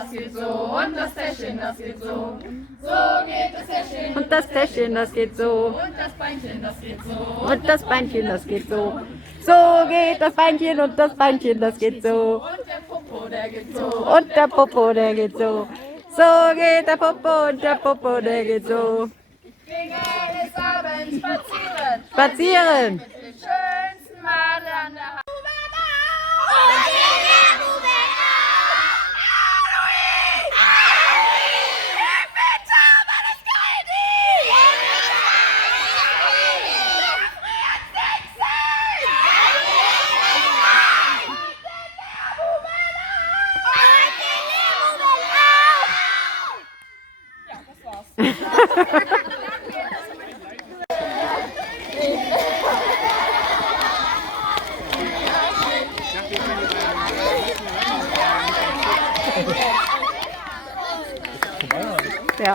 Das geht so und das Täschchen, das geht so. So geht das Täschchen Und das Täschchen, das geht so. und das Beinchen, das geht so. Und das Beinchen, das geht so. So geht das Beinchen und das Beinchen, das geht so. Und der Popo, der geht so. Und der Popo, der geht so. So geht der Popo und der Popo, der geht so. Ich ging eines Abends spazieren. Spazieren. Mit dem schönsten Madel an der Hand. Ja.